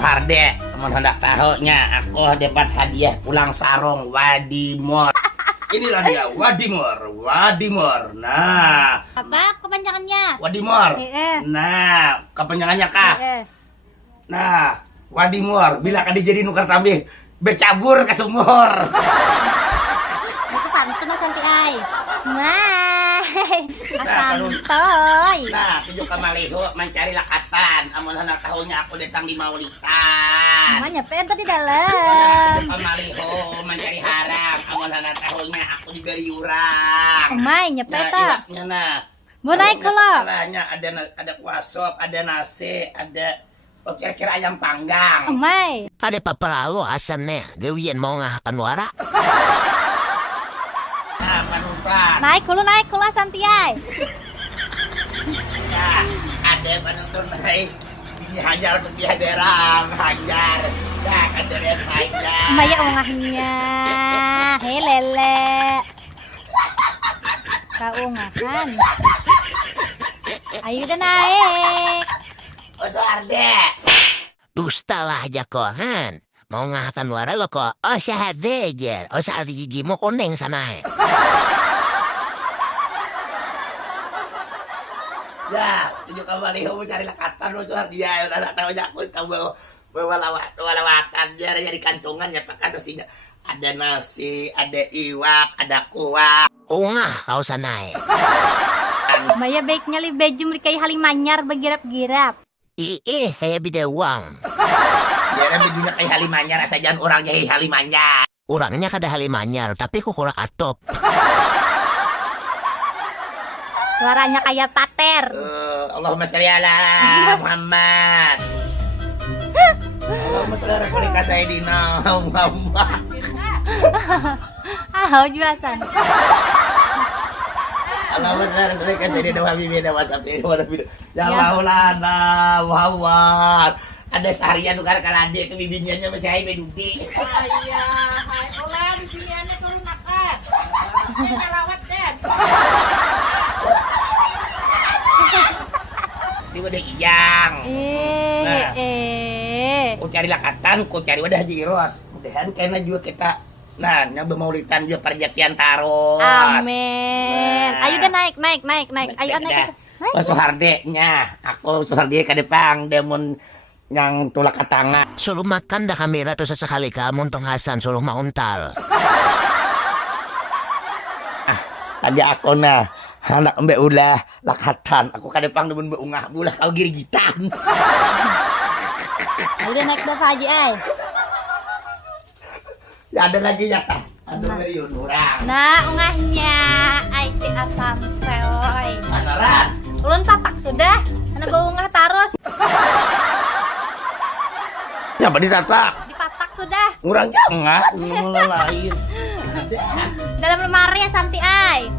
Suharde, teman hendak tahunya aku dapat hadiah pulang sarung Wadimor. Inilah dia Wadimor. Nah, Apa kepanjangannya? Wadimor. Nah, kepanjangannya kah? Nah, Wadimor, bila kan dijadi nukar tambih bercabur ke sumur. Itu pantun nanti ay. Nah, Nah, asantoy. Nah, tujuh ke Malihu mencari lakatan. Amun hendak tahunya aku datang di Maulitan. Namanya pengen tadi dalam. Tujuh ke Malihu mencari harang. Amun hendak tahunya aku di Gariurang. Omay, Nah, nyepeta. iwaknya nah. Mau naik kalau? Salahnya ada kuasop, ada nasi, ada kira-kira ayam panggang. Omay. Ada papalalo asannya, gawian mau ngahakan wara. Nah, panumpang. Naik kulu santiay. Nah, ada penuntun naik. Ini hajar ke berang, hajar. Nah, kaderen hajar. Maya ungahnya. Hei lele. Kaungahan. Ayo udah naik. Oh, Suharde. Dusta lah aja kohan. Mau ngahakan wara lo kok. Oh syahade aja. Oh saat gigi mo koneng sana. Ya, tujuh kembali kamu cari lakatan lo Suharde. Ya, udah tak tahu aja aku kamu bawa lawatan jadi kantongan ya pakai nasinya. Ada nasi, ada iwak, ada kuah. Oh ngah kau sana. Maya baiknya li bejum li kayak halimanyar bergirap-girap. Kayak bida uang. Ya, bajunya kayak halimanyar, asal orangnya halimanyar. Orangnya kada halimanyar, tapi kok kurang atop. Suaranya kayak pater. Allahumma sholli ala Muhammad. Allahumma sholli ala Rasulika Sayyidina Muhammad. Ah, juasan. Allahumma sholli ala Rasulika Sayyidina Muhammad. Ya Maulana Muhammad. Ada seharian nukar kalade ke bibinya masih hai bedudi. Iya, hai olah bibiannya turun nakat. Ini lawat deh. Di wadah ijang. Nah. Ku cari lakatan, ku cari wadah Haji Iros. Mudahan kayaknya juga kita nyoba maulitan juga perjatian taros. Amin. Nah. Ayo udah naik. Ayo naik. Oh, Suharde nya, aku Suharde ke depan demon yang tulak ke tangan. Suruh makan dah kamera to sesekali kamu tong Hasan suruh mauntal. Tadi aku anak mbak ulah lakatan. Aku ke depan demon beungah bulah kau girigitan. Ayo udah naik dah Pak Haji ay. Ya ada lagi ya tah. Aduh beriun orang. Nah, ungahnya ay si asantoy. Manaran. Ulun patak sudah. Karena bau ungah taros. Ya apa ditata? Dipatak sudah. Ngurang jangan mulai lain. Dalam lemari ya Santi ay.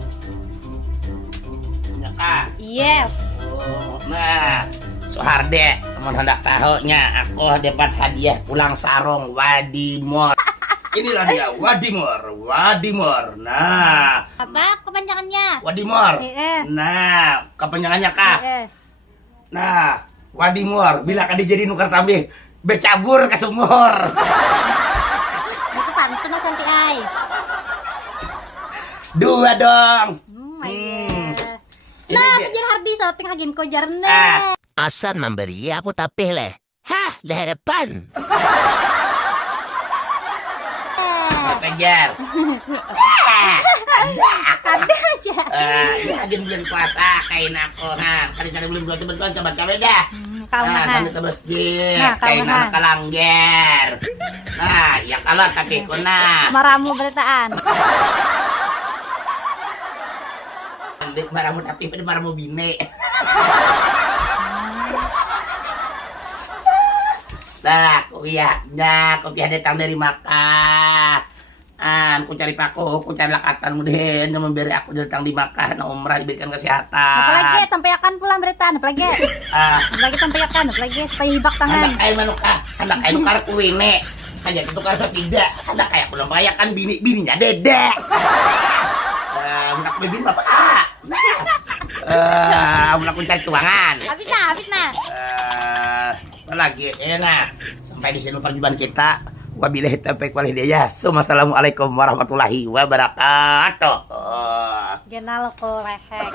Ya kah? Yes. Oh, nah, Suharde, teman hendak tahunya aku dapat hadiah pulang sarung Wadimor. Inilah dia Wadimor. Nah, Apa kepanjangannya? Wadimor. Nah, kepanjangannya kah? Nah, Wadimor, bila kan dijadi nukar tambih bercabur ke sumur. Itu pantun Santi ay. Dua dong. Ini Nah, dia. penjar hardi soting hagin ko jarne. Asan memberi aku tapi leh. Hah, leherepan. Kejar. Ada aja. Ini agen bulan puasa kain aku. Kali-kali bulan coba dah. Kau Nah, nahan. sampai ke masjid, Nah, kain kaunahan. nama kalangger. Nah, ya kalau tapi ku Maramu beritaan. Andek maramu tapi pada maramu bine. Nah, kopiah datang dari Makkah. Ku cari paku, ku cari lakatan mudahan yang memberi aku datang di Makkah na umrah diberikan kesehatan. Apalagi tampayakan pulang beritaan, apalagi. Apalagi tampayakan, apalagi supaya hibak tangan. Anak kayak manuka, anak kayak nukar kuwine. Hanya ketukar sepida, anak kayak aku lembayakan bininya dedek. Anak bibin bapak. Anak ku cari keuangan. Habis nah. lagi enak. Sampai di sini perjumpaan kita. Wabillahi taufiq wal hidayah. Assalamualaikum warahmatullahi wabarakatuh. Genal ko rehek.